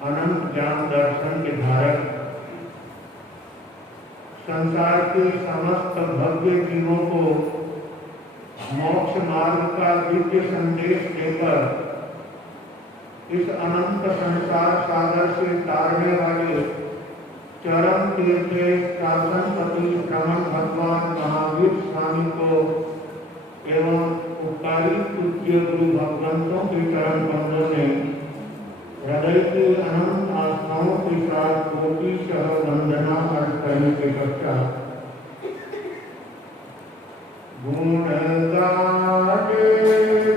अनंत ज्ञान दर्शन के धारक, संसार के समस्त भव्य जीवों को मोक्ष मार्ग का दिव्य संदेश देकर इस अनंत संसार सागर से तारने वाले चरम तीर्थ शासनपति श्रमण भगवान महावीर स्वामी को एवं उपकारी पूज्य गुरु भगवंतों के चरण कमलों में हृदय के अनंत आस्थाओं के साथ कोटि सह वंदना अर्थ करने के पश्चात गुण गाए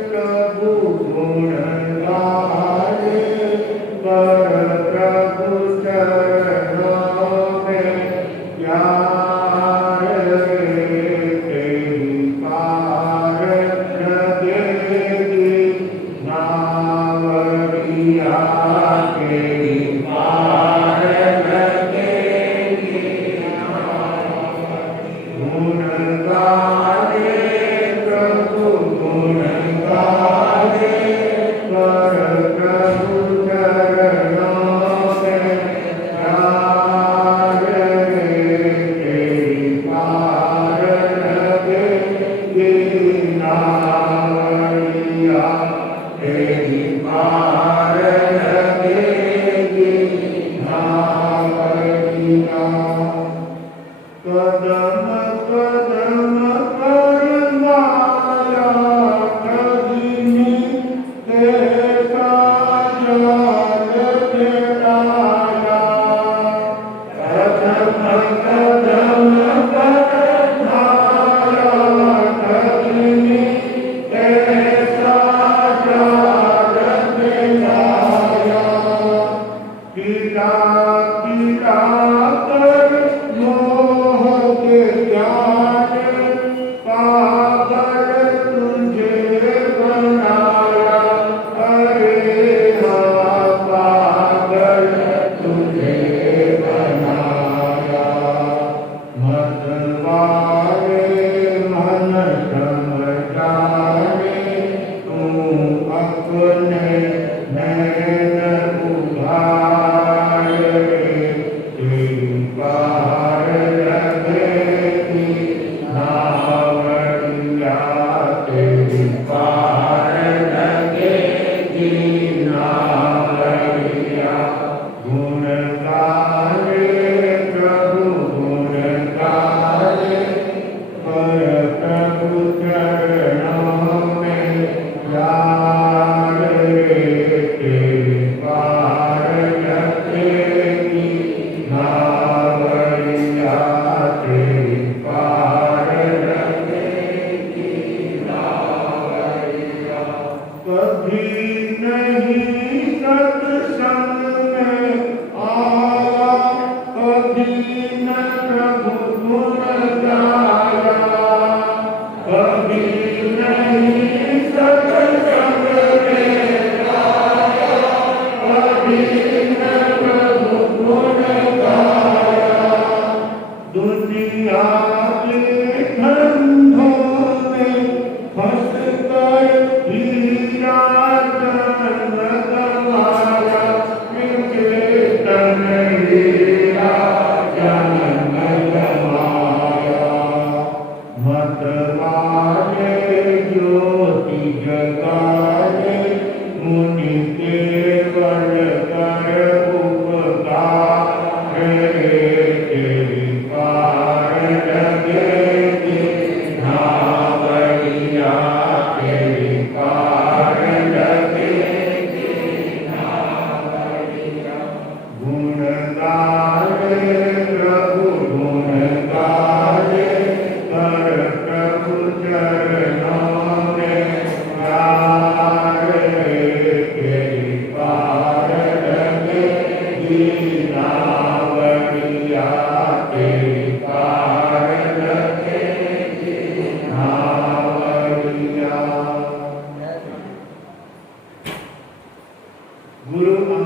प्रभु गुण गाए पर प्रभु चरणों में प्यार तेरी पार देगी नावरिया तेरी पार देगी गुण गाए प्रभु गुण गाए पर प्रभु चरणों में प्यार तेरी पार देगी नावरिया तेरी पार देगी नावरिया कदम कदम पर माया कदमी कैसा जाल तेराया कदम कदम पर माया कदमी कैसा जाल तेराया पीड़ा पीड़ा कर मोह के ज्ञान पागल तुझे बनाया अरे हाँ पागल तुझे बनाया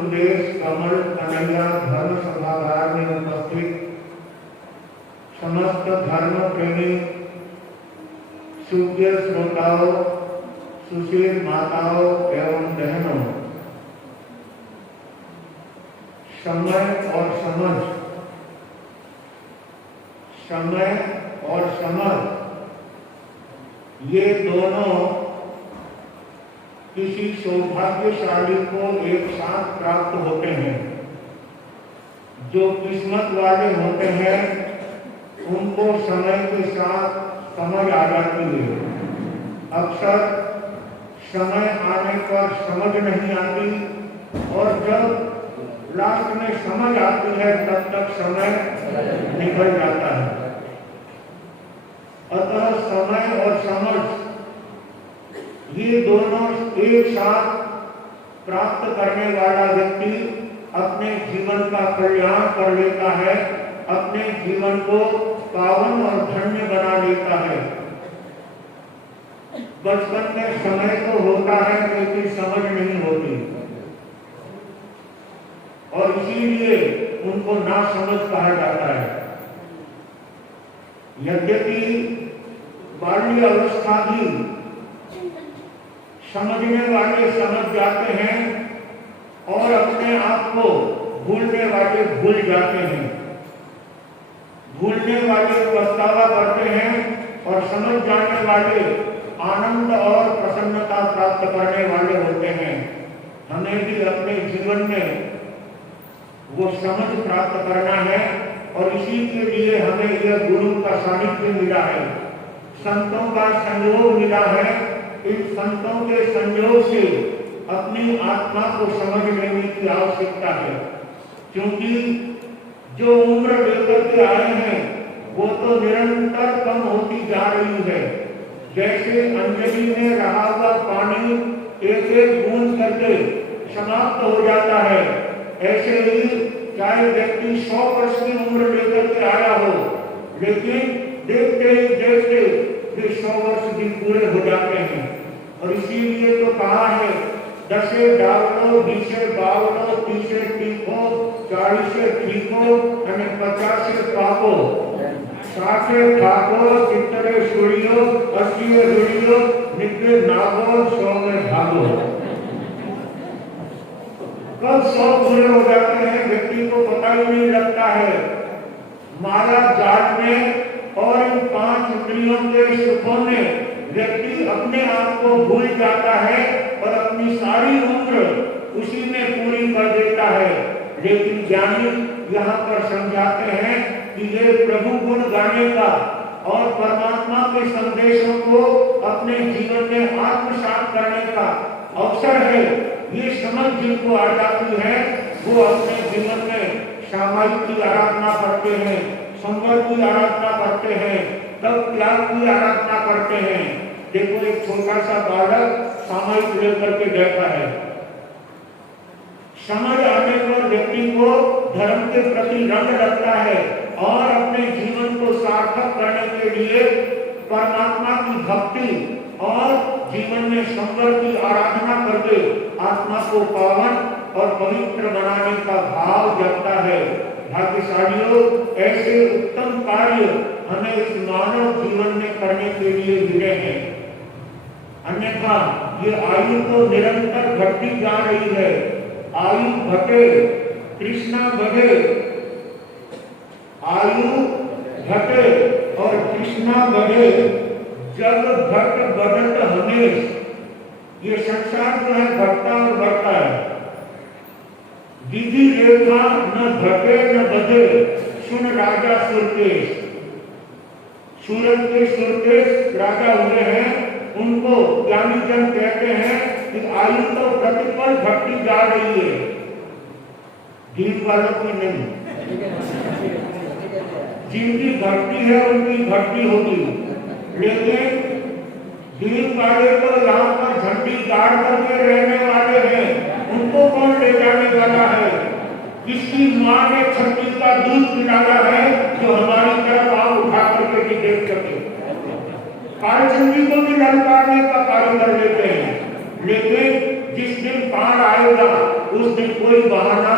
सुदेश कमल कन्हैया धर्म सभागार में उपस्थित समस्त धर्म प्रेमी सूर्य श्रोताओं, सुशील माताओं एवं बहनों, समय और समझ ये दोनों किसी सौभाग्यशाली को एक साथ प्राप्त होते हैं। जो किस्मत वाले होते हैं उनको समय के साथ समझ आ जाती है। अक्सर समय आने पर समझ नहीं आती और जब लास्ट में समझ आती है तब तक समय निकल जाता है। अतः समय और समझ ये दोनों एक साथ प्राप्त करने वाला व्यक्ति अपने जीवन का कल्याण कर लेता है, अपने जीवन को पावन और धन्य बना लेता है। बचपन में समय तो होता है लेकिन समझ नहीं होती और इसीलिए उनको नासमझ कहा जाता है। यद्यपि बाल्य अवस्था भी समझने वाले समझ जाते हैं और अपने आप को भूलने वाले भूल जाते हैं। भूलने वाले पछतावा करते हैं और समझ जाने वाले आनंद और प्रसन्नता प्राप्त करने वाले होते हैं। हमें भी अपने जीवन में वो समझ प्राप्त करना है और इसी के लिए हमें यह गुरु का सानिध्य मिला है, संतों का संयोग मिला है। इन संतों के संयोग से अपनी आत्मा को समझ लेने की आवश्यकता है, क्योंकि जो उम्र लेकर के आए हैं वो तो निरंतर कम होती जा रही है। जैसे अंजलि में रहा हुआ पानी एक एक बूंद करके समाप्त हो जाता है, ऐसे ही चाहे व्यक्ति 100 वर्ष की उम्र लेकर के आया हो, लेकिन देखते ही देखते वे 100 वर्ष भी पूरे हो जाते हैं। और इसीलिए तो कहा है 10 डावलो 20 बावलो 30 टीको 40 ठीको અને 50 पाको 60 ठाको 70 सूड़ियो 80 रूड़ियो 90 नागो 100 में भागो। कब 100 पूरे हो जाते हैं व्यक्ति को पता ही नहीं लगता है। मारा जाट में और इन 5 इंद्रियों के सुखों में व्यक्ति अपने आप को भूल जाता है और अपनी सारी उम्र उसी में पूरी कर देता है। लेकिन ज्ञानी यहाँ पर समझाते हैं कि ये प्रभु गुण गाने का और परमात्मा के संदेशों को अपने जीवन में आत्मसात करने का अवसर है। ये समझ जिनको आ जाती है वो अपने जीवन में सामायिक की आराधना करते हैं, संवर्ग की आराधना करते हैं, तब त्याग की आराधना करते हैं। देखो एक छोटा सा बालक सामायिक लेकर के बैठा है। समझ आने पर व्यक्ति को धर्म के प्रति रंग लगता है और अपने जीवन को सार्थक करने के लिए परमात्मा की भक्ति और जीवन में संवर्ग की आराधना करके आत्मा को पावन और पवित्र बनाने का भाव जगता है। भाग्यशालियों, ऐसे उत्तम कार्य हमें इस मानव जीवन में करने के लिए मिले हैं। अन्यथा ये आयु तो निरंतर घटती जा रही है। आयु घटे कृष्णा बढ़े, आयु घटे और कृष्णा बढ़े, जब घट बढ़त हमेश। ये संसार जो है घटता और बढ़ता है। विधि रेखा न घटे न बढ़े, सुन राजा सुरकेश। सूरज के सुरकेश राजा हुए हैं, उनको ज्ञानी जन कहते हैं कि आयु तो प्रतिपल घटती जा रही है, जीव वालों की नहीं। जिनकी घटती है उनकी घटती होगी, लेकिन जीव वाले तो यहाँ पर झंडी गाड़ करके रहने वाले हैं, उनको कौन ले जाने वाला है? किसकी माँ ने छठी का दूध पिलाया है जो हमारी तरफ आँख उठा करके भी देख सके? कालचंडी को भी ललकारने का कार्य कर लेते हैं, लेकिन जिस दिन पार आएगा उस दिन कोई बहाना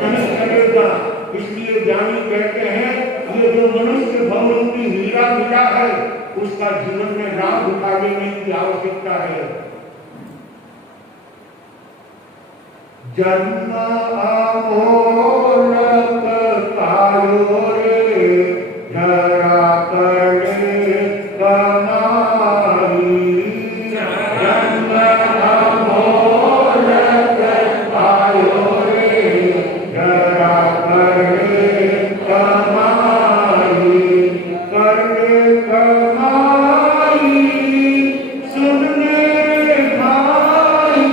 नहीं चलेगा। इसलिए ज्ञानी कहते हैं ये जो मनुष्य भवरूपी हीरा मिला है उसका जीवन में लाभ उठा लेने की आवश्यकता है। जन्म अमोलक कायो रे जरा करने कमाई। जन्म अमोलक कायो रे जरा करने कमाई। करने कमाई सुनने भाई।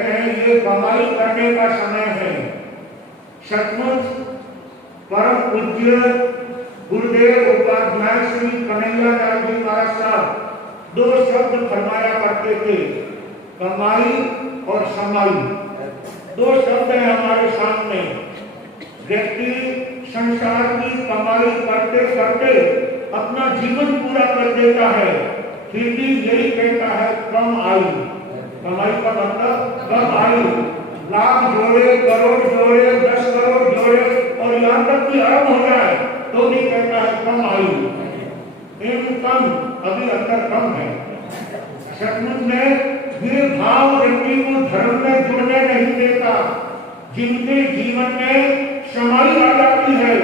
करने कमाई करने का समय है। सचमुच परम पूज्य गुरुदेव उपाध्याय श्री कन्हैया लाल जी महाराज साहब दो शब्द फरमाया करते थे, कमाई और समाई। दो शब्द है हमारे सामने। व्यक्ति संसार की कमाई करते करते अपना जीवन पूरा कर देता है, फिर भी यही कहता है कम आई। कमाई का मतलब कम आई। लाख जोड़े, करोड़ जोड़े, 10 करोड़ जोड़े और यहाँ तक कि अरब हो जाए तो भी कहता है कम आई। इनकम अभी अंतर कम है। सचमुच में ये भाव व्यक्ति को धर्म में जुड़ने नहीं देता। जिनके जीवन में समाई आ जाती है,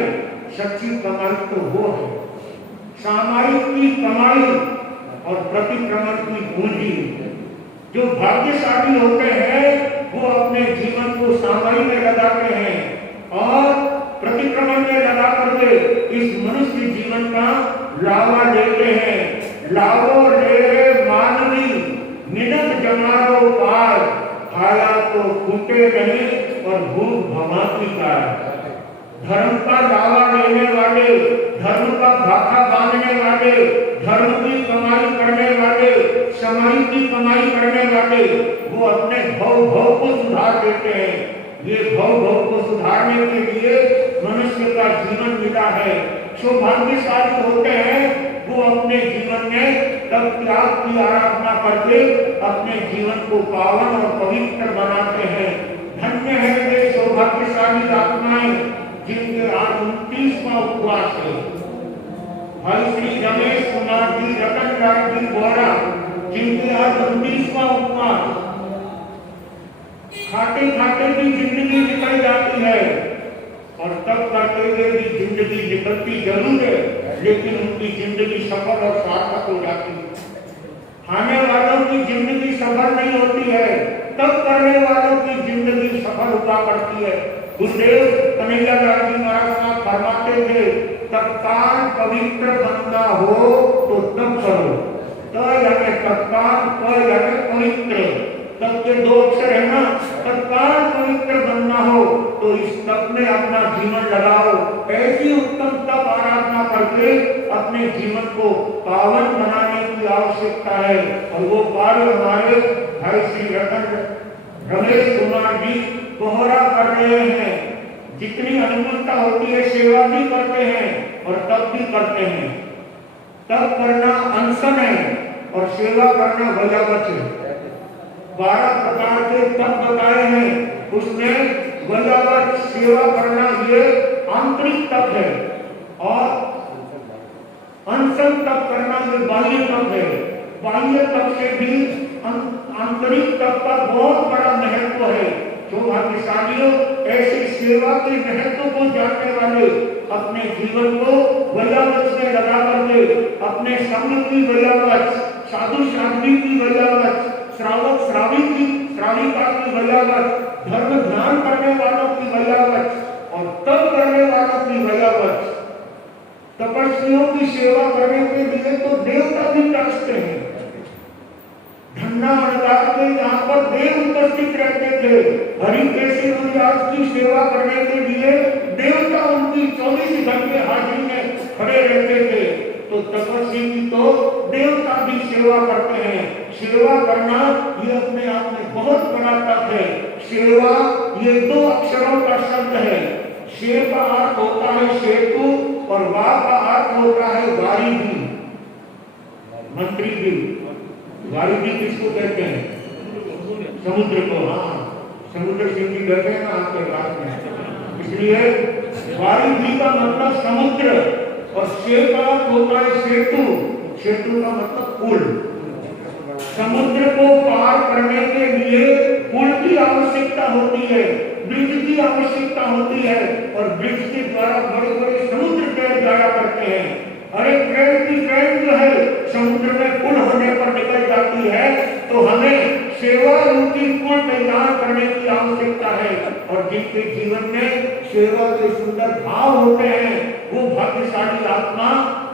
सच्ची कमाई तो वो है। सामायिक की कमाई और प्रतिक्रमण की पूंजी। जो भाग्यशाली होते हैं वो अपने जीवन को सामाई में लगाते हैं और प्रतिक्रमण में लगा करके इस मनुष्य जीवन का लावा लेते हैं। लावो ले मानवी निडक जमारो पार, खाया तो फूटे नहीं और भूख भमाती का। धर्म का लावा लेने वाले, धर्म का भाखा बांधने वाले, धर्म की कमाई करने वाले, समाई की कमाई करने वाले, वो अपने भव को सुधार देते हैं। ये भव को सुधारने के लिए मनुष्य का जीवन मिला है। सौभाग्यशाली होते हैं वो अपने जीवन में तब त्याग की आराधना करके अपने जीवन को पावन और पवित्र बनाते हैं। धन्य है वे सौभाग्यशाली आत्माएं जिनके आज 29वां उपवास है। भाई श्री रमेश कुमार जी, रतन लाल जी बोरा, जिनके आज 29वां उपवास। खाते खाते भी जिंदगी निकल जाती है और तब करते हुए भी जिंदगी निकलती जरूर है, लेकिन उनकी जिंदगी सफल और सार्थक हो जाती है। खाने वालों की जिंदगी सफल नहीं होती है, तब करने वालों की जिंदगी सफल हुआ करती है। गुरुदेव कन्हैया लाल जी महाराज साहब फरमाते थे, तत्काल पवित्र बनना हो तो तब करो। तो यानी तत्काल, तो यानी पवित्र, तब के दो अक्षर है ना। तत्काल पवित्र बनना हो तो इस तप में अपना जीवन लगाओ। ऐसी उत्तम तप आराधना करके अपने जीवन को पावन बनाने की आवश्यकता है। और वो कार्य हमारे भाई श्री रमेश कुमार जी कोहरा कर रहे हैं। जितनी अनुकूलता होती है सेवा भी करते हैं और तप भी करते हैं। तप करना अनशन है और सेवा करना वजावत है। 12 प्रकार के तप बताए हैं, उसमें वजावत सेवा करना ये आंतरिक तप है और अनशन तप करना ये बाह्य तप है। बाह्य तप से भी आंतरिक तप का बहुत बड़ा महत्व है। जो भाग्यशालियों ऐसी सेवा के महत्व को जानने वाले अपने जीवन को वजावत से लगा करके अपने संग की वजावत, साधु साध्वी की वजावत, श्रावक श्राविका की वजावत, धर्म ध्यान करने वालों की वजावत और तप करने वालों की वजावत। तपस्वियों की सेवा करने के लिए तो देवता भी तरसते हैं। धन्ना अनुराग के यहाँ पर देव उपस्थित रहते थे। हरिकेशी महाराज की सेवा करने के लिए देवता उनकी 24 घंटे हाजिरी में खड़े रहते थे। तो तपस्वी की तो देवता भी सेवा करते हैं। सेवा करना ये अपने आप में बहुत बड़ा तप है। सेवा ये 2 अक्षरों का शब्द है। शेर का अर्थ होता है सेतु और वा का अर्थ होता है वारिधि, मंत्री भी। वारिधि किसको कहते हैं? समुद्र को। हाँ, समुद्र सिंह कहते हैं ना आपके पास में, इसलिए वारिधि का मतलब समुद्र और शेर का अर्थ होता है सेतु। सेतु का मतलब पुल। समुद्र को पार करने के लिए पुल की आवश्यकता होती है, ब्रिज की आवश्यकता होती है और ब्रिज के द्वारा बड़े बड़े समुद्र तैर जाया करते हैं। अरे ट्रेन जो है समुद्र में पुल होने पर निकल जाती है, तो हमें सेवा रूपी पुल तैयार करने की आवश्यकता है। और जिनके जीवन में सेवा के सुंदर भाव होते हैं वो भाग्यशाली आत्मा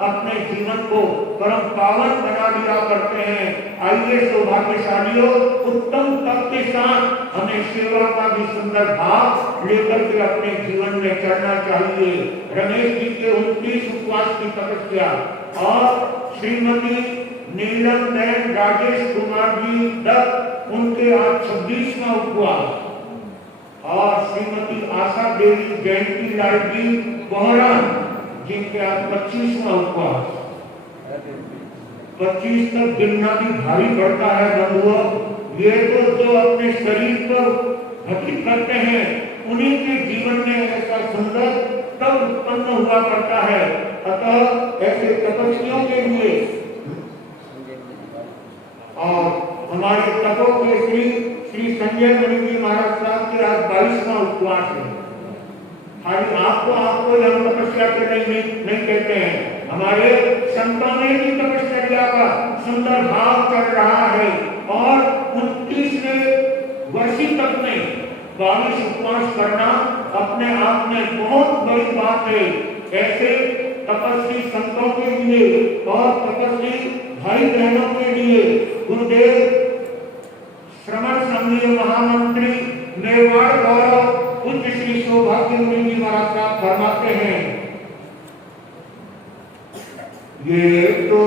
अपने जीवन को परम पावन बना लिया करते हैं। आइए सौभाग्यशालियों, उत्तम तप के साथ हमें सेवा का भी सुंदर भाव लेकर के अपने जीवन में चलना चाहिए। रमेश जी के 29 उपवास की तपस्या और श्रीमती नीलम बहन राजेश कुमार जी दत्त, उनके आज 26वां उपवास और श्रीमती आशा देवी जयंती लाल जी बोहरा, जिनके आज 25वां उपवास। 25 तक गिनना भी भारी पड़ता है बंधुओं। ये तो जो अपने शरीर पर घटित करते हैं उन्हीं के जीवन में ऐसा सुंदर तप उत्पन्न हुआ करता है। अतः ऐसे तपस्वियों के लिए और हमारे तपों के श्री संजय मणि जी महाराज साहब के आज 22वां उपवास है। खाली आपको हम तपस्या के नहीं कहते हैं, हमारे संतों ने भी तपस्या का सुंदर भाव चल रहा है। और 29वें वर्षी तक में 22 उपवास करना अपने आप में बहुत बड़ी बात है। ऐसे तपस्वी संतों के लिए और तपस्वी भाई बहनों के लिए गुरुदेव श्रमण संघीय महामंत्री मेवाड़ गौरव पूज्य श्री सौभाग्य मुनि जी महाराज साहब फरमाते हैं, ये तो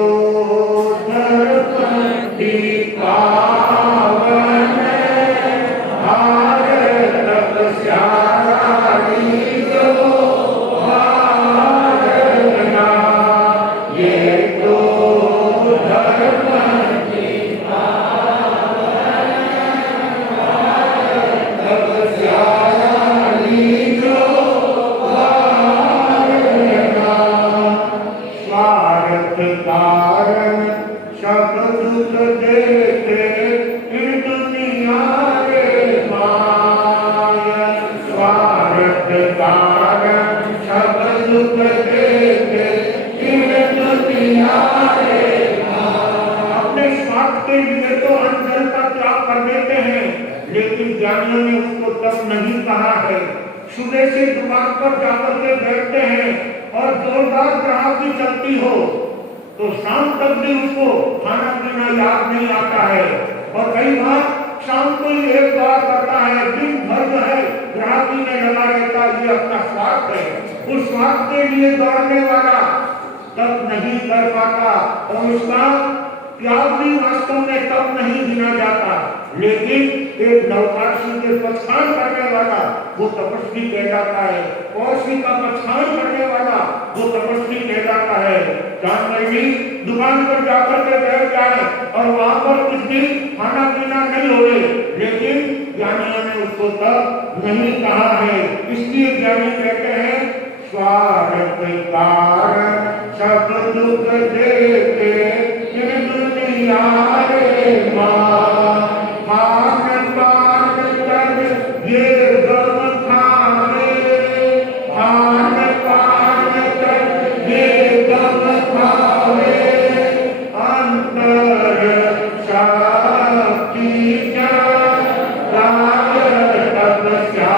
धर्म की पावन भारत तपस्यारी जो भारतना, ये तो धर्म की पावन भारत तपस्यारी जो भारतना, स्वार्थ कारण सब दुख देते इन दुनिया रे माया, स्वार्थ कारण सब दुख देते इन दुनिया रे माया। अपने स्वार्थ के लिए तो अंजल का त्याग कर देते हैं, लेकिन ज्ञानियों ने उसको तब नहीं कहा है। सुबह से दुकान पर जाकर के बैठते हैं और जोरदार ग्राहकी चलती हो तो शाम तक भी उसको खाना पीना याद नहीं आता है। और कई बार शाम को ही एक बार करता है, दिन भर जो है ग्राहकी में लगा रहता है। ये अपना स्वार्थ है। उस स्वार्थ के लिए दौड़ने वाला तब नहीं कर पाता और उसका त्याग भी वास्तव में तब नहीं गिना जाता। लेकिन एक नवकाशी के पछाण करने वाला वो तपस्वी कहलाता है, कौशी का पछाण करने वाला वो तपस्वी कहलाता है। जानवर भी दुकान पर जाकर के बैठ जाए और वहां पर कुछ भी खाना पीना नहीं होवे, लेकिन ज्ञानियों ने उसको तब नहीं कहा है। इसलिए ज्ञानी कहते हैं स्वार्थ कारण सब दुख देते इन दुनिया रे मां, खान पान कर ये गम खावे, खान पान कर ये गम खावे, अंतर शक्ति राज तपस्या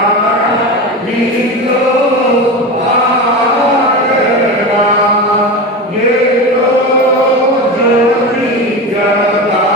लीलो भारना, ये तो जोड़ी जगा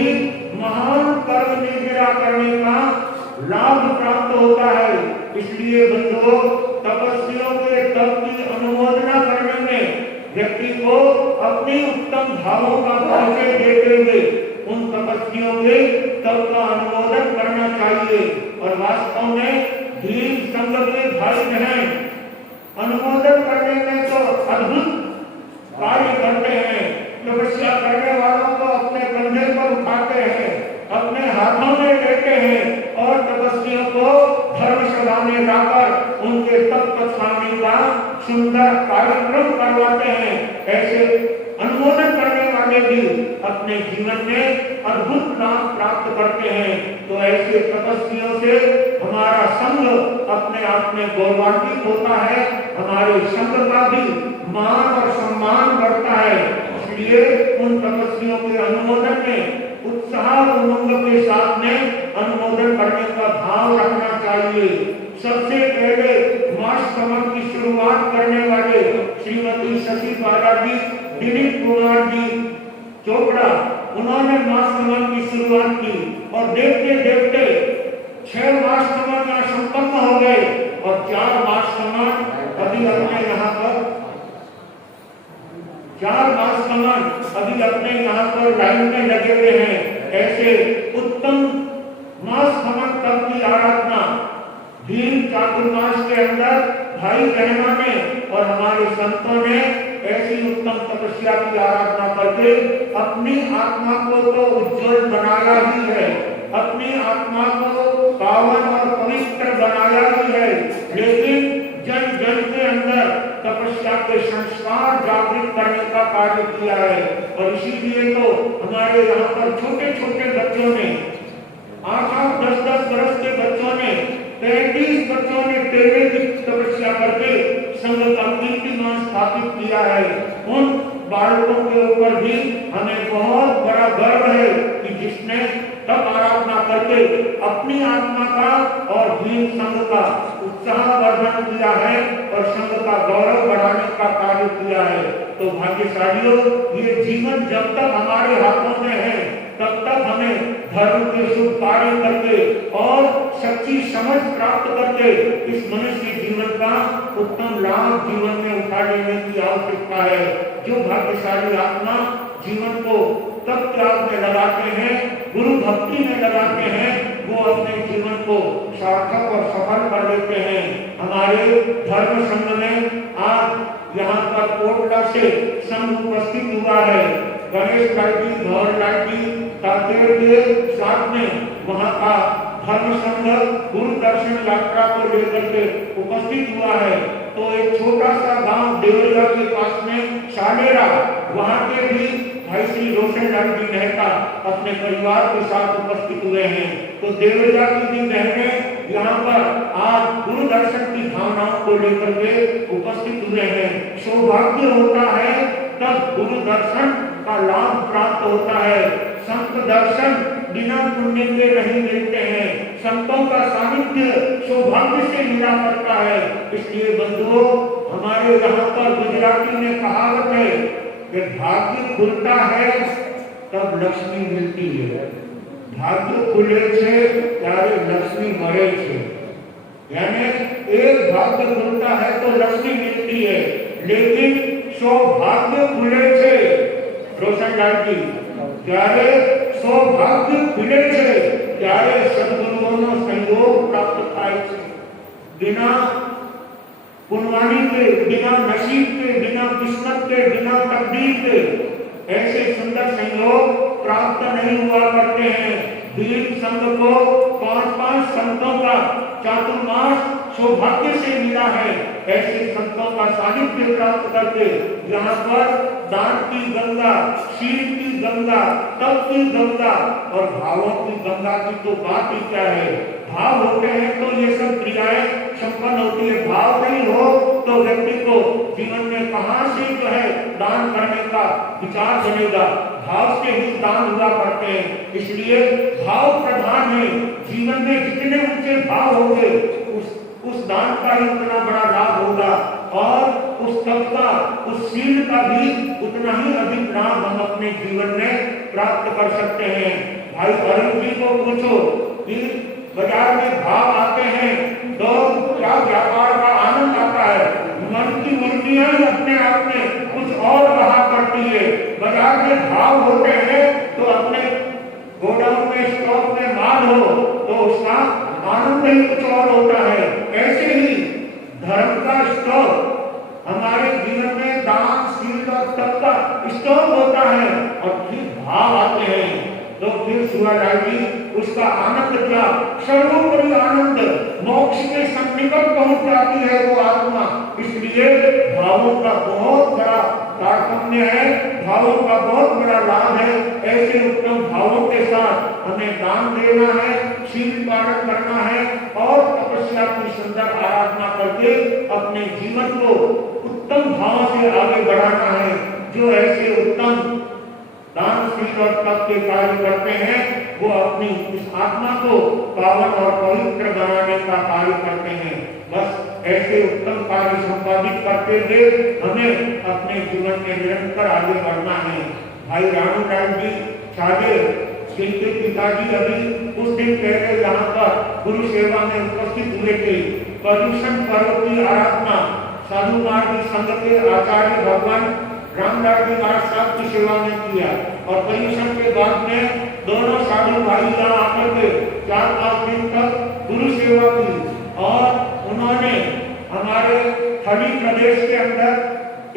भी महान कर्म निर्जरा करने का लाभ प्राप्त होता है। इसलिए बंधुओं, तपस्वियों के तप की अनुमोदना करने में व्यक्ति को अपनी उत्तम भावों का परिचय देते हुए उन तपस्वियों के तप का अनुमोदन करना चाहिए। और वास्तव में धीर संघ के भाई बहन अनुमोदन करने में तो अद्भुत कार्य करते हैं। तपस्या करने वालों को अपने कंधे पर उठाते हैं, अपने हाथों में लेते हैं और तपस्वियों को धर्मसभा में लाकर उनके तप स्वामी का सुंदर कार्यक्रम करवाते हैं। ऐसे अनुमोदन करने वाले भी अपने जीवन में अद्भुत लाभ प्राप्त करते हैं। तो ऐसे तपस्वियों से हमारा संघ अपने आप में गौरवान्वित होता है, हमारे संघ का भी मान और सम्मान बढ़ता है। इसलिए उन तपस्वियों के अनुमोदन में उत्साह और उमंग के साथ में अनुमोदन करने का भाव रखना चाहिए। सबसे पहले मासकमल की शुरुआत करने वाले श्रीमती शशि बाला जी, दिलीप कुमार जी चोपड़ा, उन्होंने मासकमल की शुरुआत की और देखते देखते 6 मासकमल यहाँ संपन्न हो गए और 4 मासकमल अभी अपने यहाँ पर 4 मासकमल अभी अपने यहाँ पर लाइन में लगे हुए हैं। ऐसे उत्तम मासकमल तप की आराधना भीम चातुर्मास के अंदर भाई बहनों ने और हमारे संतों ने ऐसी उत्तम तपस्या की आराधना करके अपनी आत्मा को तो उज्जवल बनाया ही है, अपनी आत्मा को पावन और पवित्र बनाया ही है, लेकिन जन जन के अंदर तपस्या के संस्कार जागृत करने का कार्य किया है। और इसीलिए तो हमारे यहाँ पर छोटे छोटे बच्चों ने 8-8, 10-10 वर्ष के बच्चों ने 33 बच्चों ने टेढ़े की तपस्या करके संघ का कीर्तिमान स्थापित किया है। उन बालकों के ऊपर भी हमें बहुत बड़ा गर्व है कि जिसने तप आराधना करके अपनी आत्मा का और भीम संघ का उत्साहवर्धन किया है और संघ का गौरव बढ़ाने का कार्य किया है। तो भाग्यशालियों, ये जीवन जब तक हमारे हाथों में है तब तक हमें धर्म के शुभ कार्य करके और सच्ची समझ प्राप्त करके इस मनुष्य जीवन का उत्तम लाभ जीवन में उठा लेने की आवश्यकता है। जो भाग्यशाली आत्मा जीवन को तप त्याग में लगाते हैं, गुरु भक्ति में लगाते हैं, वो अपने जीवन को सार्थक और सफल कर लेते हैं। हमारे धर्म संघ में आज यहाँ पर कोटला से संघ उपस्थित हुआ है। गणेश लाल जी, धौर लाल जी तातेड़ के साथ में वहाँ का धर्म संघ गुरु दर्शन यात्रा को लेकर के उपस्थित हुआ है। तो एक छोटा सा गांव देवरिया के पास में सालेरा, वहाँ के भी भाई श्री रोशन लाल जी मेहता अपने परिवार के साथ उपस्थित हुए हैं। तो देवरिया की भी बहनें यहाँ पर आज गुरु दर्शन की भावनाओं को लेकर के उपस्थित हुए हैं। सौभाग्य होता है तब गुरु दर्शन का लाभ प्राप्त होता है। संत दर्शन बिना पुण्य के नहीं मिलते हैं, संतों का सानिध्य सौभाग्य से मिला करता है। इसलिए बंधुओं, हमारे यहाँ पर गुजराती में कहावत है कि भाग्य खुलता है तब लक्ष्मी मिलती है, भाग्य खुले छे त्यारे लक्ष्मी मरे छे। यानी एक भाग्य खुलता है तो लक्ष्मी मिलती है, लेकिन सौभाग्य खुले छे रोशन लाल जी ત્યારે સૌભાગ્ય ખુલે છે, ત્યારે સદગુરુઓનો સંયોગ પ્રાપ્ત થાય છે। बिना कुर्बानी के, बिना नसीब के, बिना किस्मत के, बिना तकदीर के ऐसे सुंदर संयोग प्राप्त नहीं हुआ करते हैं। भीम संघ को 5-5 संतों का चातुर्मास सौभाग्य से मिला है। ऐसे संतों का सानिध्य प्राप्त करके यहाँ पर दान की गंगा, शील की गंगा, तप की गंगा और भावों की गंगा की तो बात ही क्या है। भाव होते हैं तो ये सब क्रियाएं संपन्न होती है, भाव नहीं हो तो व्यक्ति को जीवन में कहां से जो है दान करने का विचार बनेगा। भाव से ही दान हुआ करते हैं। इसलिए भाव प्रधान है। जीवन में जितने ऊंचे भाव होंगे उस दान का ही उतना बड़ा लाभ होगा और उस तप का, उस शील का भी उतना ही अधिक लाभ हम अपने जीवन में प्राप्त कर सकते हैं। भाई अरुण जी को पूछो कि बाजार में भाव आते हैं तो क्या व्यापार का आनंद आता है, मन की वृत्तियां ही अपने आप में कुछ और कहा करती है। बाजार में भाव होते हैं तो अपने गोडाउन में स्टॉक में माल हो तो उसका आनंद ही कुछ और होता है। ऐसे ही धर्म का स्टॉक हमारे जीवन में दान शील और तप का स्टॉक होता है और फिर भाव आते हैं तो फिर सूर्यराज जी उसका आनंद क्या, सर्वोपरि आनंद, मोक्ष के सन्निकट पहुंच जाती है वो आत्मा। इसलिए भावों का बहुत बड़ा तारतम्य है, भावों का बहुत बड़ा लाभ है। ऐसे उत्तम भावों के साथ हमें दान देना है, शील पालन करना है और तपस्या की सुंदर आराधना करके अपने जीवन को उत्तम भाव से आगे बढ़ाना है। जो ऐसे उत्तम दान शील और तप के कार्य करते हैं वो अपनी इस आत्मा को पावन और पवित्र बनाने का कार्य करते हैं। बस ऐसे उत्तम कार्य संपादित करते हुए हमें अपने जीवन में निरंतर आगे बढ़ना है। भाई रानू राय जी सारे के पिताजी अभी कुछ दिन पहले यहाँ पर गुरु सेवा में उपस्थित हुए थे। पर्यूषण पर्व की आराधना साधु मार्ग संघ के आचार्य भगवान रामदास जी महाराज साहब की सेवा में किया और पर्यूषण के बाद में दोनों साधु भाई यहाँ आकर के 4-5 दिन तक गुरु सेवा की और उन्होंने हमारे थली प्रदेश के अंदर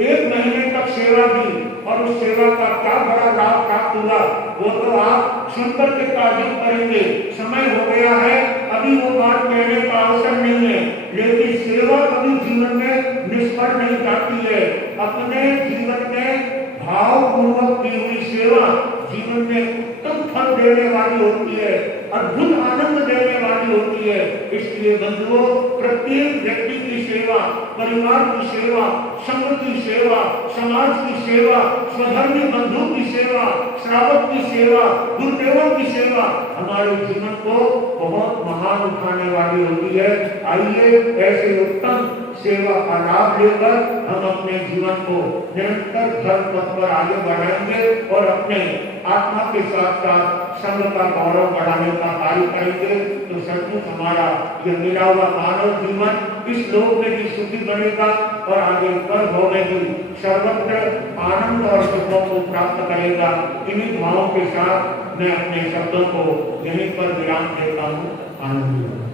1 महीने तक सेवा की और उस सेवा का क्या बड़ा लाभ प्राप्त हुआ वो तो आप सुनकर के ताजुब करेंगे। समय हो गया है, अभी वो बात कहने का अवसर नहीं है, लेकिन सेवा कभी जीवन में निष्फल नहीं जाती है। अपने जीवन में भाव पूर्वक की हुई सेवा जीवन में उत्तम फल देने वाली होती है, अद्भुत आनंद देने वाली होती है। इसलिए बंधुओं, प्रत्येक व्यक्ति की सेवा, परिवार की सेवा, संघ की सेवा, समाज की सेवा, स्वधर्मी बंधु की सेवा, श्रावक की सेवा, गुरुदेवों की सेवा हमारे जीवन को बहुत महान उठाने वाली होती है। आइए ऐसे उत्तम सेवा का लाभ लेकर हम अपने जीवन को निरंतर धर्म पथ पर आगे बढ़ाएंगे और अपने आत्मा के साथ साथ संघ का गौरव बढ़ाने का कार्य करेंगे तो सचमुच हमारा यह मिला हुआ मानव जीवन इस लोक में भी सुखी बनेगा और आगे पर होने भी सर्वत्र आनंद और सुखों को प्राप्त करेगा। इन्हीं भावों के साथ मैं अपने शब्दों को यहीं पर विराम देता हूँ। आनंद।